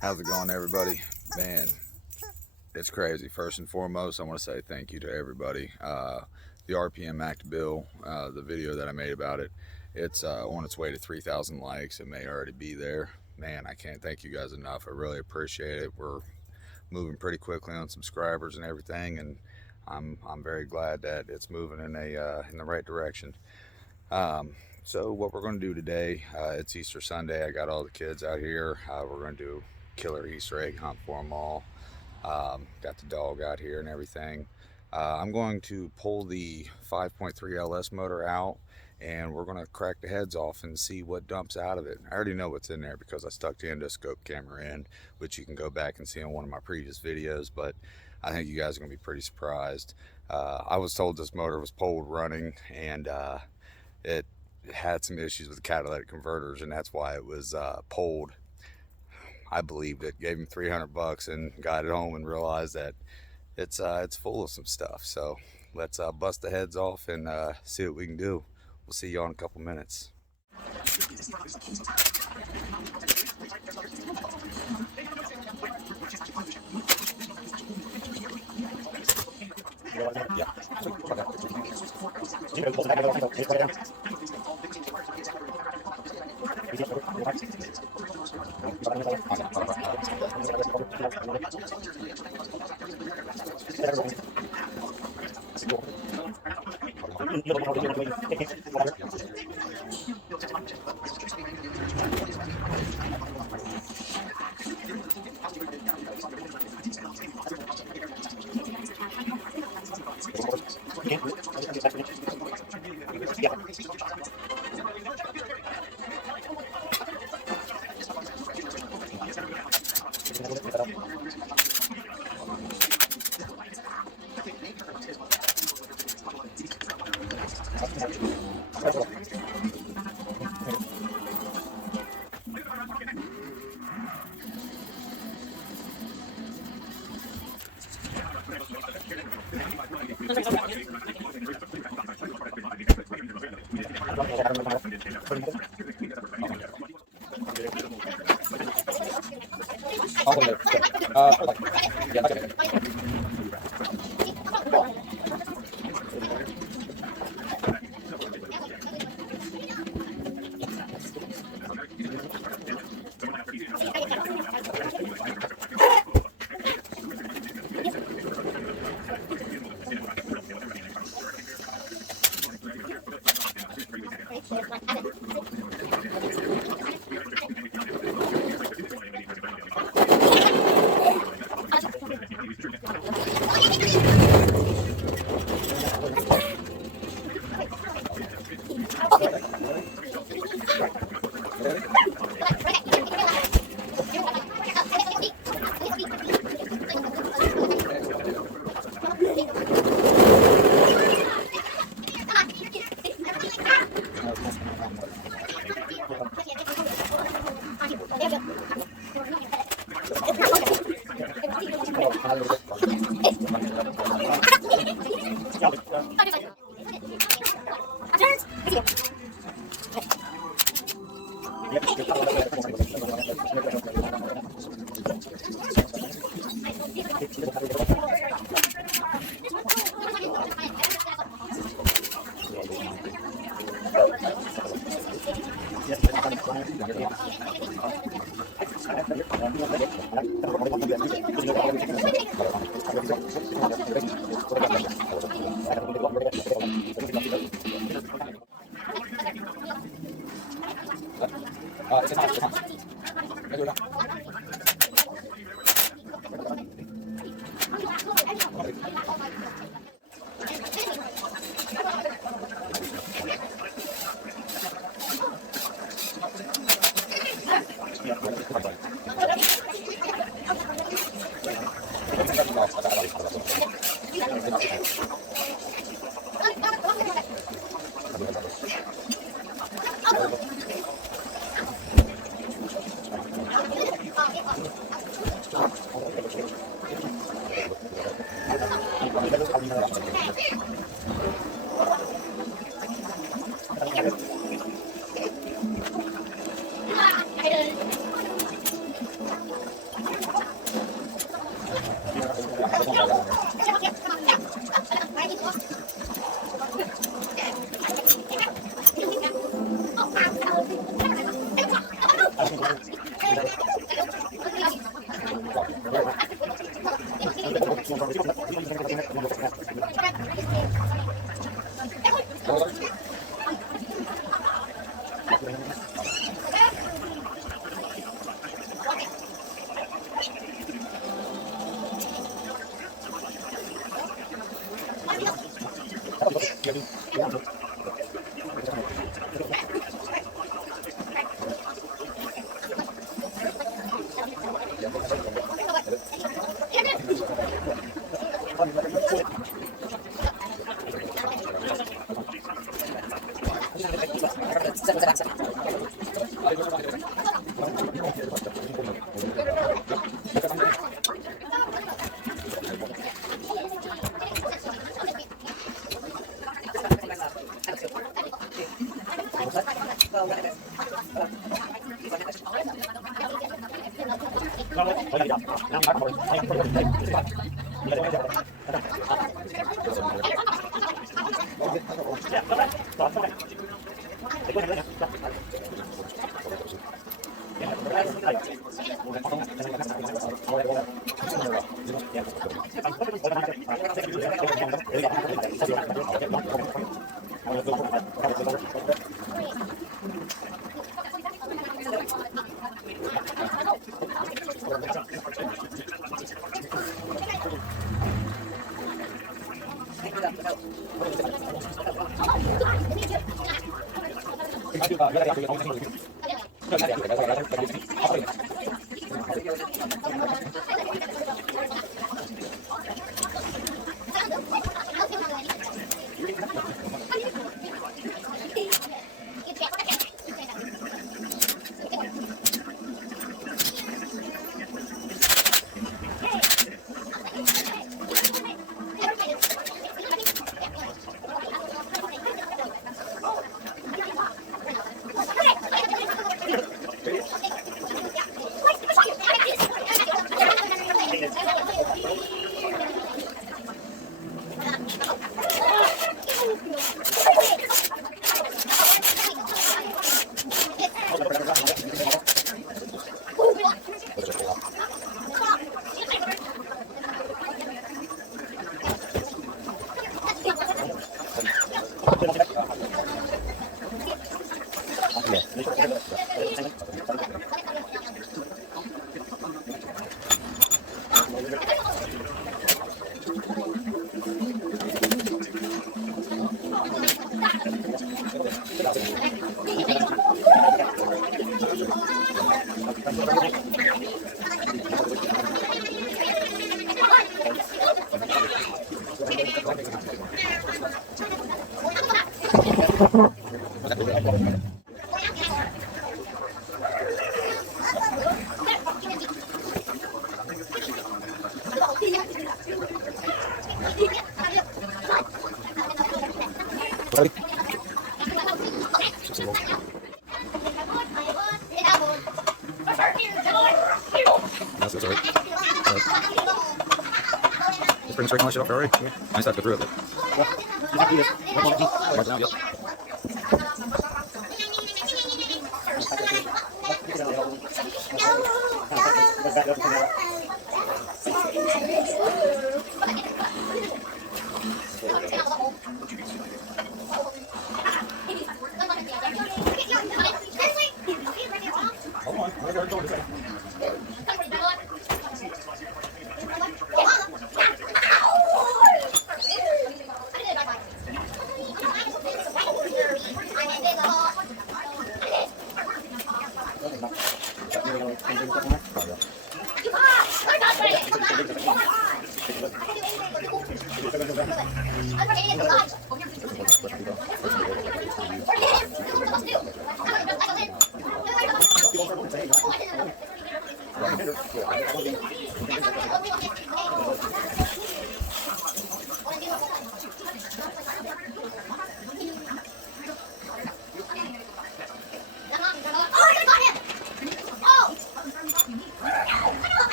How's it going, everybody? Man, it's crazy. First and foremost, I want to say thank you to everybody. The RPM Act bill, the video that I made about it, it's on its way to 3,000 likes. It may already be there. Man, I can't thank you guys enough. I really appreciate it. We're moving pretty quickly on subscribers and everything, and I'm very glad that it's moving in the right direction. Um, so what we're going to do today, it's Easter Sunday. I got all the kids out here. We're going to do killer Easter egg hunt for them all. Got the dog out here and everything. I'm going to pull the 5.3 LS motor out and we're going to crack the heads off and see what dumps out of it. I already know what's in there because I stuck the endoscope camera in, which you can go back and see on one of my previous videos, but I think you guys are going to be pretty surprised. I was told this motor was pulled running and it had some issues with the catalytic converters, and that's why it was pulled. I believed it, gave him 300 bucks, and got it home and realized that it's full of some stuff. So let's bust the heads off and see what we can do. We'll see you all in a couple minutes. That's alright. Just pretty much taking all that shit off already. Yeah. I just have to go through it. Mark it out, yep.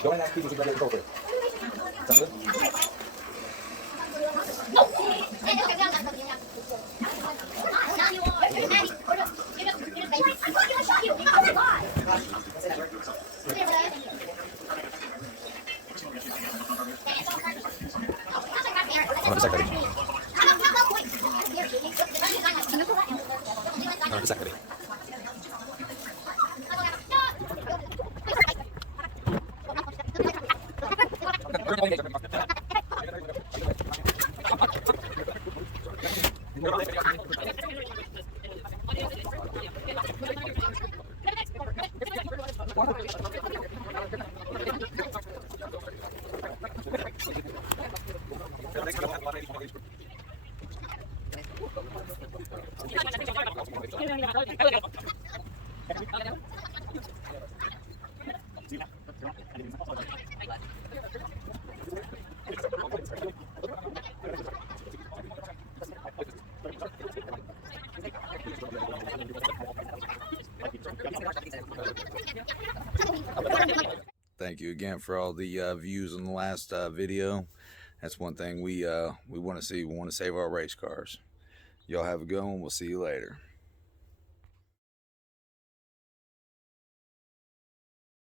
Go and ask people to grab it over. Sound good? Just like that. Just like that. Thank you again for all the views on the last video. That's one thing we want to see. We want to save our race cars. Y'all have a good one. We'll see you later.